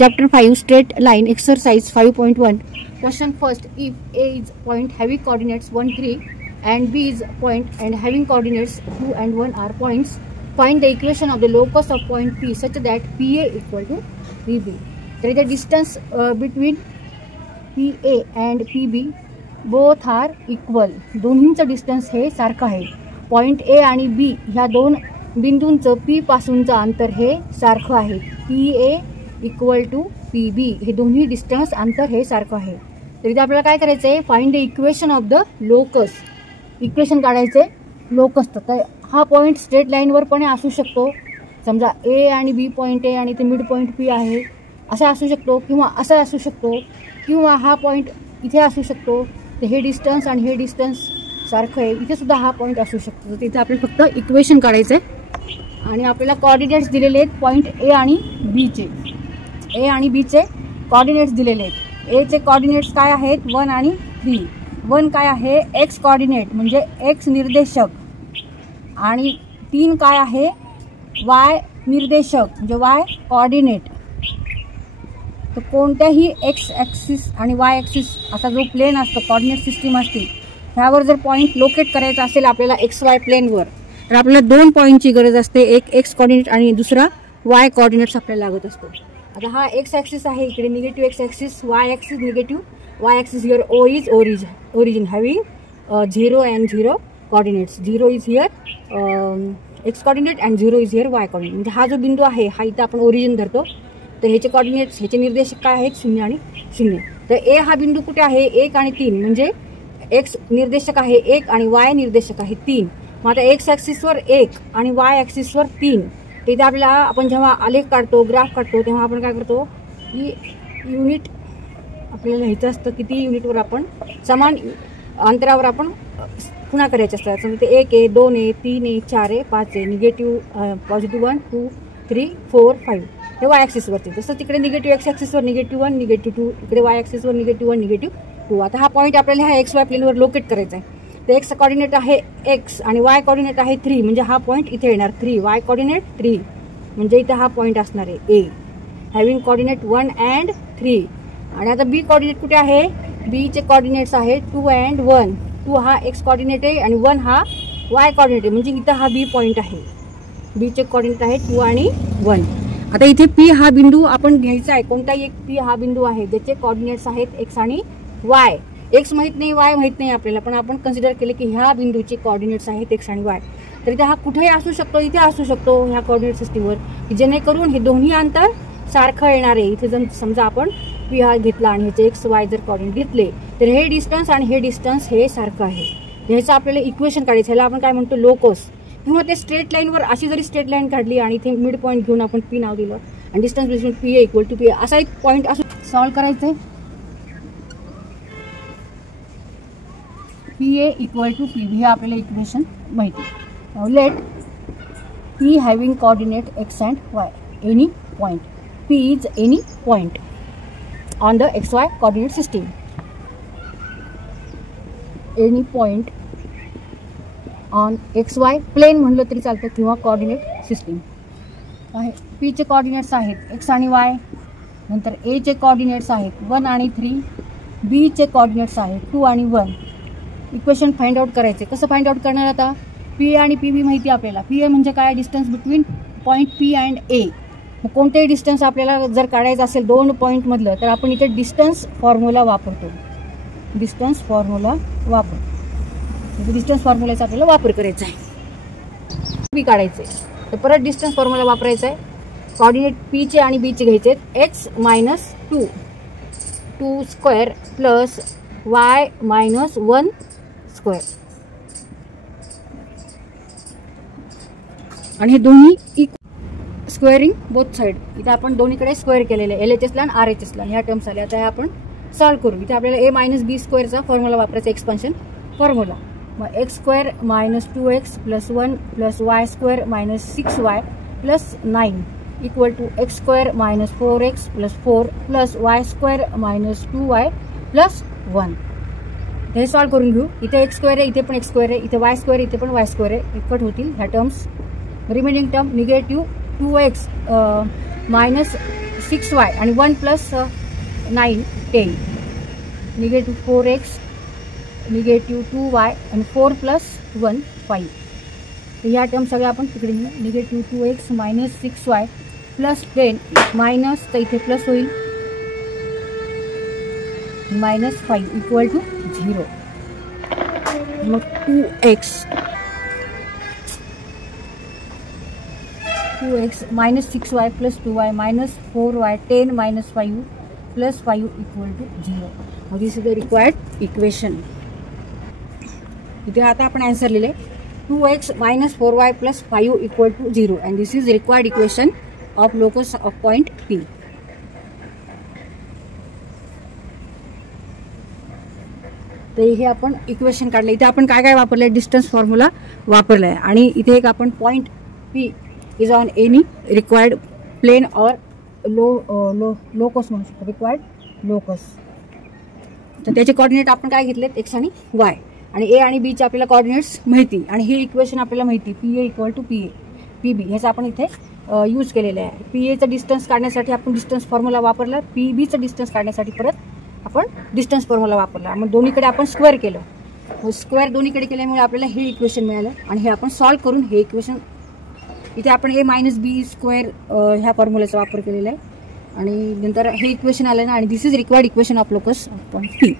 Chapter 5 Straight Line Exercise 5.1. Question first. If A is point having coordinates 1, 3 and B is point and having coordinates 2 and 1 are points, find the equation of the locus of point P such that PA equal to PB. There is a distance between PA and PB. Both are equal. दोन्हींचं distance हे सारखं आहे. Point A आणि बी ह्या दोन बिंदूंचं P पासूनचं अंतर हे सारखं आहे. PA इक्वल टू PB हे दोन्ही डिस्टन्स अंतर हे सारखं आहे. तर इथे आपल्याला काय करायचं आहे, find the equation of the locus. Equation काढायचे लोकसचं. तर हा पॉईंट स्ट्रेट लाईनवर पण असू शकतो. समजा ए आणि बी पॉईंट आहे आणि ते मिड पॉईंट पी आहे असं असू शकतो, किंवा असं असू शकतो, किंवा हा पॉईंट इथे असू शकतो. तर हे डिस्टन्स आणि हे डिस्टन्स सारखं आहे. इथे सुद्धा हा पॉईंट असू शकतो. तर तिथे आपल्याला फक्त इक्वेशन काढायचं आहे आणि आपल्याला कोऑर्डिनेट्स दिलेले आहेत पॉईंट ए आणि बीचे. ए आणि बीचे कोऑर्डिनेट्स दिलेले आहेत. एचे कोऑर्डिनेट्स काय आहेत 1 आणि 3. 1 काय आहे एक्स कोऑर्डिनेट म्हणजे एक्स निर्देशक, आणि 3 काय आहे वाय निर्देशक म्हणजे वाय कोऑर्डिनेट. तर कोणत्याही एक्स ॲक्सिस आणि वाय ॲक्सिस असा जो प्लेन असतो कोऑर्डिनेट सिस्टीम असते ह्यावर जर पॉईंट लोकेट करायचा असेल आपल्याला एक्स वाय प्लेनवर, तर आपल्याला 2 पॉईंटची गरज असते. एक एक्स कोऑर्डिनेट आणि दुसरा वाय कोऑर्डिनेट्स आपल्याला लागत असतो. आता हा एक्स ॲक्सिस आहे, इकडे negative X axis, Y axis negative Y axis. Here O is origin having 0 and 0 coordinates. 0 is here X coordinate and 0 is here Y coordinate. म्हणजे हा जो बिंदू आहे हा इथं आपण ओरिजिन धरतो. तर ह्याचे कोऑर्डिनेट्स ह्याचे निर्देशक काय आहेत 0 आणि 0. तर ए हा बिंदू कुठे आहे 1 आणि 3 म्हणजे एक्स निर्देशक आहे 1 आणि वाय निर्देशक आहे 3. मग आता एक्स ॲक्सिसवर 1 आणि वाय ॲक्सिसवर 3. तिथे आपल्याला आपण जेव्हा आलेख काढतो ग्राफ काढतो तेव्हा आपण काय करतो की युनिट आपल्याला लिहायचं असतं. किती युनिटवर आपण समान अंतरावर आपण पुन्हा करायचे असतात. समजा ते 1 आहे 2 आहे 3 आहे 4 आहे 5 आहे. निगेटिव्ह पॉझिटिव्ह 1 2 3 4 5 हे वाय ॲक्सिसवरती. तसं तिकडे निगेटिव्ह एक्स ॲक्सिसवर निगेटिव्ह 1 निगेटिव्ह 2, इकडे वाय ॲक्सिसवर निगेटिव्ह 1 निगेटिव्ह 2. आता हा पॉईंट आपल्याला ह्या एक्स वाय प्लेनवर लोकेट करायचा आहे. तर एक्स कोऑर्डिनेट आहे एक्स आणि वाय कोऑर्डिनेट आहे 3 म्हणजे हा पॉईंट इथे येणार 3. वाय कोऑर्डिनेट 3 म्हणजे इथे हा पॉईंट असणार आहे ए हॅविंग कोऑर्डिनेट 1 and 3. आणि आता बी कोऑर्डिनेट कुठे आहे, बीचे कोऑर्डिनेट्स आहे 2 and 1. 2 हा एक्स कोऑर्डिनेट आहे आणि 1 हा वाय कोऑर्डिनेट आहे म्हणजे इथं हा बी पॉईंट आहे. बीचे कोऑर्डिनेट आहे 2 आणि 1. आता इथे पी हा बिंदू आपण घ्यायचा आहे. कोणताही एक पी हा बिंदू आहे ज्याचे कोऑर्डिनेट्स आहेत एक्स आणि वाय. एक्स माहित नाही वाय माहित नाही आपल्याला, पण आपण कन्सिडर केले की ह्या बिंदूचे कोऑर्डिनेट्स आहेत एक्स आणि वाय. तर इथे हा कुठेही असू शकतो, इथे असू शकतो ह्या कोऑर्डिनेट सिस्टीमवर, जेणेकरून हे दोन्ही अंतर सारखं येणार आहे. इथे जर समजा आपण पी हा घेतला आणि ह्याचे एक्स वाय जर कोऑर्डिनेट घेतले तर हे डिस्टन्स आणि हे डिस्टन्स हे सारखं आहे. ह्याचं आपल्याला इक्वेशन काढायचं. ह्याला आपण काय म्हणतो लोकस. किंवा ते स्ट्रेट लाईनवर अशी जरी स्ट्रेट लाईन काढली आणि इथे मिड पॉईंट घेऊन आपण पी नाव दिलं आणि distance between P A equal to P असा एक पॉईंट असं सॉल्व्ह करायचं आहे. P A equal to P हे आपल्याला इक्वेशन माहिती आहे. Let P having coordinate X and Y any point. P is any point on the X Y coordinate system. Any point on X Y plane म्हणलं तरी चालतं किंवा coordinate system आहे. पीचे कोऑर्डिनेट्स आहेत एक्स आणि वाय. नंतर एचे कोऑर्डिनेट्स आहेत 1 आणि 3. बीचे कोऑर्डिनेट्स आहेत 2 आणि 1. इक्वेशन फाइंड आउट करायचे. कसं फाइंड आउट करणार आता, पी ए आणि पी बी माहिती आपल्याला. पी ए म्हणजे काय distance between point P and A. मग कोणतेही डिस्टन्स आपल्याला जर काढायचं असेल 2 पॉईंटमधलं तर आपण इथे डिस्टन्स फॉर्म्युला वापरतो. डिस्टन्स फॉर्म्युला वापरतो. डिस्टन्स फॉर्म्युलाचा आपल्याला वापर करायचा आहे. बी काढायचे तर परत डिस्टन्स फॉर्म्युला वापरायचा आहे. कोऑर्डिनेट पीचे आणि बीचे घ्यायचे x minus 2 square plus y minus 1 square. आणि हे दोन्ही स्क्वेअरिंग बोथ साईड. इथे आपण दोन्हीकडे स्क्वेअर केलेले LHSला आणि RHSला ह्या टर्म्स आल्या. आता हे आपण सॉल्व्ह करू. इथे आपल्याला ए मायनस बी स्क्वेअरचा फॉर्म्युला वापरायचा एक्सपान्शन फॉर्म्युला. मग X square minus 2x plus 1 plus Y square minus 6y plus 9 equal to X square minus 4x plus 4 plus Y square minus 2y plus 1. हे solve करून घेऊ. इथे x square आहे, इथे पण एक्स स्क्वेअर आहे, इथे वाय स्क्वेअर इथे पण वाय स्क्वेअर आहे. कट होतील ह्या terms. Remaining term negative 2x minus 6y आणि 1 plus 9 10, negative 4x, negative 2y आणि 4 प्लस 1 5. तर ह्या टर्म सगळ्या आपण तिकडे नेऊ. Negative 2x minus 6y plus 10 minus, तर इथे प्लस होईल, मायनस 5 इक्वल टू 0. मग 2x minus 6y plus 2y minus 4y 10 minus 5 plus 5 equal to 0. मग this is the required equation. इथे आता आपण आन्सर लिहिले 2x minus 4y plus 5 equal to 0 and this is required equation of locus of point P. तर हे आपण equation काढलं. इथे आपण काय काय वापरलंय, डिस्टन्स फॉर्म्युला वापरलाय. आणि इथे एक आपण point P is on any required plane और लोकस म्हणू शकतो, रिक्वायर्ड लोकस. तर त्याचे कोऑर्डिनेट आपण काय घेतलेत, एक्स आणि वाय. आणि ए आणि बीचे आपल्याला कोऑर्डिनेट्स माहिती आणि हे इक्वेशन आपल्याला माहिती PA equal to PA PB ह्याचं आपण इथे यूज केलेलं आहे. PAचं डिस्टन्स काढण्यासाठी आपण डिस्टन्स फॉर्म्युला वापरला, PBचं डिस्टन्स काढण्यासाठी परत आपण डिस्टन्स फॉर्म्युला वापरला. मग दोन्हीकडे आपण स्क्वेअर केलं. स्क्वेअर दोन्हीकडे केल्यामुळे आपल्याला हे इक्वेशन मिळालं आणि हे आपण सॉल्व्ह करून हे इक्वेशन इथे आपण A मायनस बी स्क्वेअर ह्या फॉर्म्युल्याचा वापर केलेला आहे. आणि नंतर हे इक्वेशन आलं ना, आणि this is required equation of locus of point P.